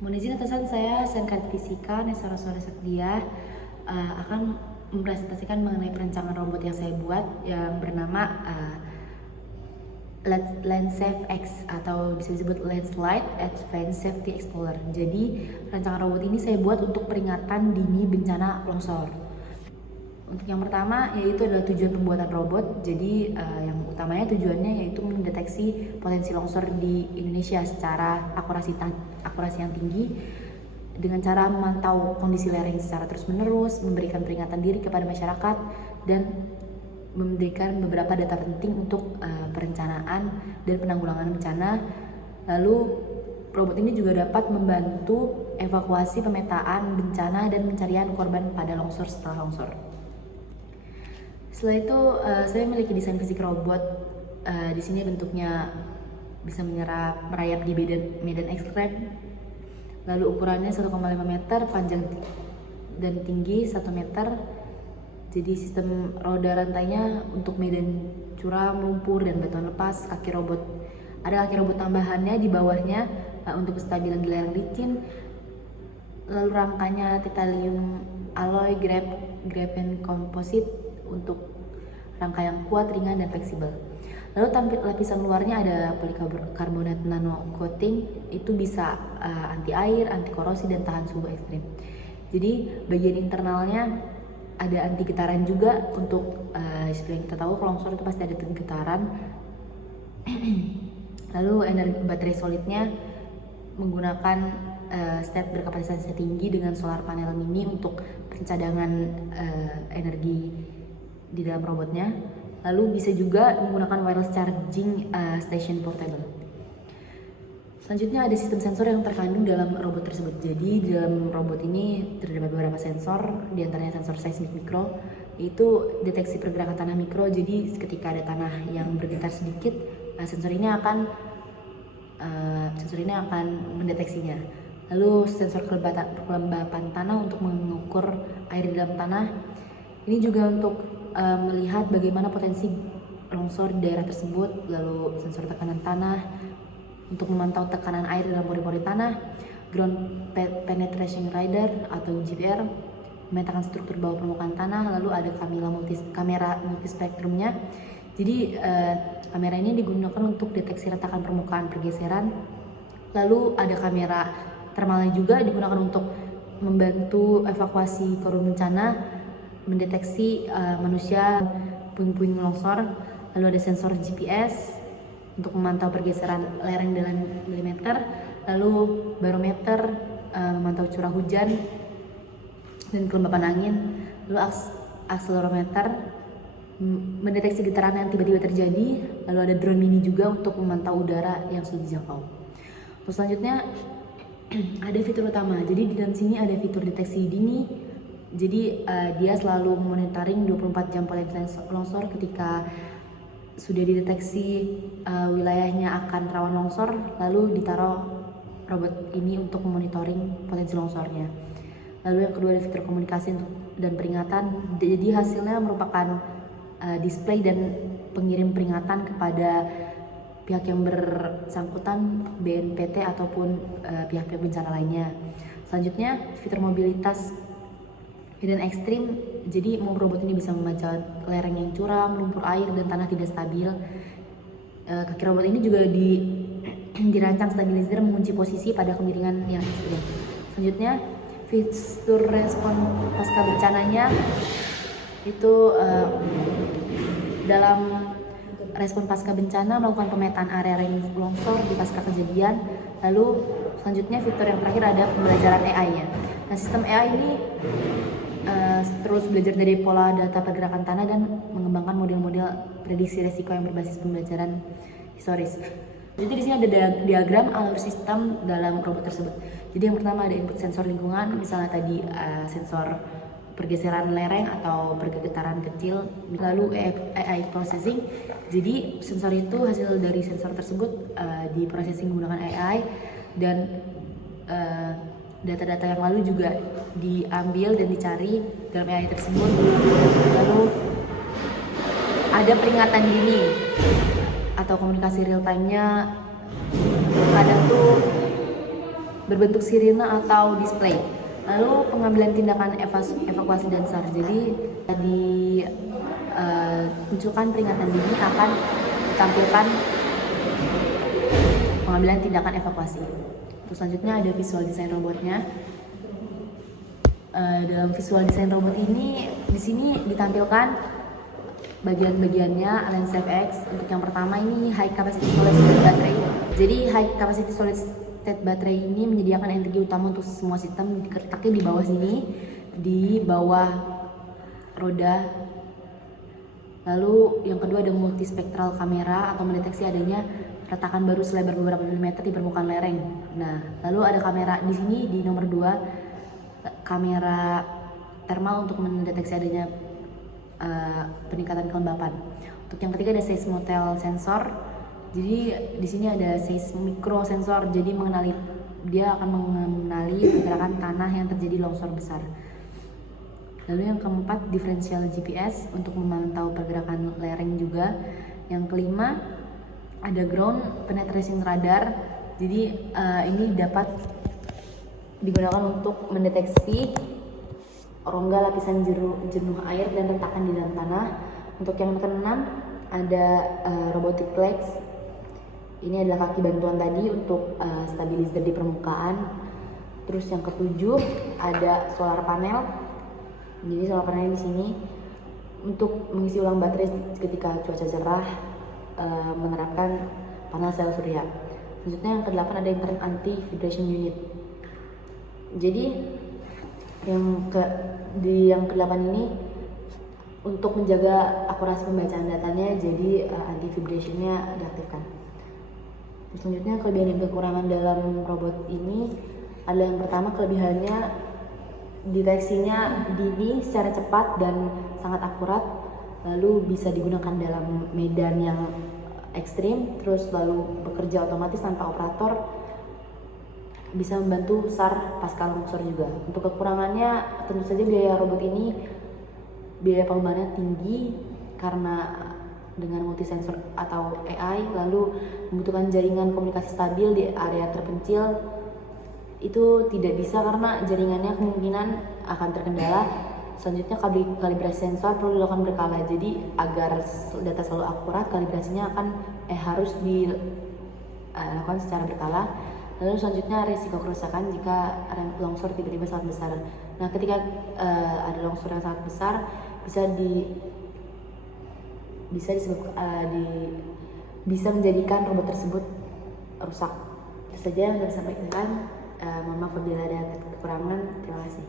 Mohon izin atasan, saya Senkat Fisika Nesa Roswara Sakdia akan mempresentasikan mengenai perancangan robot yang saya buat yang bernama Landscape X atau bisa disebut Landslide Advanced Safety Explorer. Jadi rancangan robot ini saya buat untuk peringatan dini bencana longsor. Untuk yang pertama yaitu adalah tujuan pembuatan robot. Jadi yang utamanya tujuannya yaitu mendeteksi potensi longsor di Indonesia secara akurasi yang tinggi dengan cara memantau kondisi lereng secara terus-menerus, memberikan peringatan diri kepada masyarakat dan memberikan beberapa data penting untuk perencanaan dan penanggulangan bencana. Lalu robot ini juga dapat membantu evakuasi, pemetaan bencana dan pencarian korban pada longsor setelah longsor. Setelah itu saya memiliki desain fisik robot. Di sini bentuknya bisa merayap di medan ekstrem. Lalu ukurannya 1,5 meter, panjang dan tinggi 1 meter. Jadi sistem roda rantainya untuk medan curam, lumpur, dan batuan lepas. Ada kaki robot tambahannya di bawahnya untuk kestabilan di lereng licin. Lalu rangkanya titanium alloy graphene composite untuk rangka yang kuat, ringan, dan fleksibel. Lalu lapisan luarnya ada polikarbonat nano coating, itu bisa anti air, anti korosi, dan tahan suhu ekstrim. Jadi bagian internalnya ada anti getaran juga untuk seperti yang kita tahu kalau longsor itu pasti ada getaran. Lalu energi baterai solidnya menggunakan state berkapasitas tinggi dengan solar panel mini untuk pencadangan energi di dalam robotnya. Lalu bisa juga menggunakan wireless charging station portable. Selanjutnya ada sistem sensor yang terkandung dalam robot tersebut. Jadi di dalam robot ini terdapat beberapa sensor, diantaranya sensor seismik mikro, yaitu deteksi pergerakan tanah mikro. Jadi ketika ada tanah yang bergetar sedikit, sensor ini akan mendeteksinya. Lalu sensor kelembapan tanah untuk mengukur air di dalam tanah. Ini juga untuk melihat bagaimana potensi longsor di daerah tersebut. Lalu sensor tekanan tanah untuk memantau tekanan air dalam pori-pori tanah. Ground penetration radar atau GPR memetakan struktur bawah permukaan tanah. Lalu ada kamera multispektrumnya. Jadi kamera ini digunakan untuk deteksi retakan permukaan pergeseran. Lalu ada kamera termalnya juga digunakan untuk membantu evakuasi korban bencana, mendeteksi manusia, puing-puing longsor. Lalu ada sensor GPS untuk memantau pergeseran lereng dalam milimeter. Lalu barometer memantau curah hujan dan kelembapan angin. Lalu akselerometer mendeteksi getaran yang tiba-tiba terjadi. Lalu ada drone mini juga untuk memantau udara yang sudah dijangkau. Terus selanjutnya ada fitur utama. Jadi di dalam sini ada fitur deteksi dini. Jadi dia selalu monitoring 24 jam potensi longsor. Ketika sudah dideteksi wilayahnya akan rawan longsor, lalu ditaruh robot ini untuk memonitoring potensi longsornya. Lalu yang kedua ada fitur komunikasi dan peringatan. Jadi hasilnya merupakan display dan pengirim peringatan kepada pihak yang bersangkutan, BNPT ataupun pihak-pihak bencana lainnya. Selanjutnya fitur mobilitas medan ekstrim. Jadi robot ini bisa membaca lereng yang curam, lumpur air, dan tanah tidak stabil. Kaki robot ini juga dirancang stabilizer mengunci posisi pada kemiringan yang ekstrim. Selanjutnya fitur respon pasca bencananya itu dalam respon pasca bencana melakukan pemetaan area longsor di pasca kejadian. Lalu selanjutnya fitur yang terakhir ada pembelajaran AI-nya. Nah, sistem AI ini terus belajar dari pola data pergerakan tanah dan mengembangkan model-model prediksi resiko yang berbasis pembelajaran historis. Jadi di sini ada diagram alur sistem dalam robot tersebut. Jadi yang pertama ada input sensor lingkungan, misalnya tadi sensor pergeseran lereng atau pergetaran kecil. Lalu AI processing. Jadi sensor itu hasil dari sensor tersebut diprosesing menggunakan AI dan data-data yang lalu juga diambil dan dicari dalam AI tersebut. Lalu ada peringatan dini atau komunikasi real time-nya. Kadang tuh berbentuk sirine atau display. Lalu pengambilan tindakan evakuasi dan SAR. Jadi di munculkan peringatan dini akan ditampilkan pengambilan tindakan evakuasi. Terus selanjutnya ada visual design robotnya. Dalam visual design robot ini di sini ditampilkan bagian-bagiannya Allen X. Untuk yang pertama ini high capacity solid state battery. Jadi high capacity solid state battery ini menyediakan energi utama untuk semua sistem, diletakkan di bawah sini, di bawah roda. Lalu yang kedua ada multispektral kamera atau mendeteksi adanya retakan baru selebar beberapa milimeter di permukaan lereng. Nah, lalu ada kamera di sini di nomor 2, kamera thermal untuk mendeteksi adanya peningkatan kelembapan. Untuk yang ketiga ada seismotel sensor. Jadi di sini ada seismikro sensor. Jadi dia akan mengenali pergerakan tanah yang terjadi longsor besar. Lalu yang keempat diferensial GPS untuk memantau pergerakan lereng juga. Yang kelima ada ground penetration radar. Jadi ini dapat digunakan untuk mendeteksi rongga lapisan jenuh air dan retakan di dalam tanah. Untuk yang keenam ada robotic legs. Ini adalah kaki bantuan tadi untuk stabilizer di permukaan. Terus yang ketujuh ada solar panel. Jadi solar panel di sini untuk mengisi ulang baterai ketika cuaca cerah, menerapkan panel sel surya. Selanjutnya yang ke-8 ada internet anti vibration unit. Jadi yang ke-8 ini untuk menjaga akurasi pembacaan datanya, jadi anti vibrationnya diaktifkan. Selanjutnya kelebihan dan kekurangan dalam robot ini adalah yang pertama, kelebihannya deteksinya dini, secara cepat dan sangat akurat, lalu bisa digunakan dalam medan yang ekstrim, terus lalu bekerja otomatis tanpa operator, bisa membantu SAR pasca longsor juga. Untuk kekurangannya tentu saja biaya robot ini, biaya pengembangannya tinggi karena dengan multisensor atau AI, lalu membutuhkan jaringan komunikasi stabil di area terpencil. Itu tidak bisa karena jaringannya kemungkinan akan terkendala. Selanjutnya kalibrasi sensor perlu dilakukan berkala. Jadi agar data selalu akurat, kalibrasinya harus dilakukan secara berkala. Lalu selanjutnya risiko kerusakan jika longsor tiba-tiba sangat besar. Nah, ketika ada longsor yang sangat besar, bisa menjadikan robot tersebut rusak. Itu saja yang saya sampaikan. Mohon maaf apabila ada kekurangan. Terima kasih.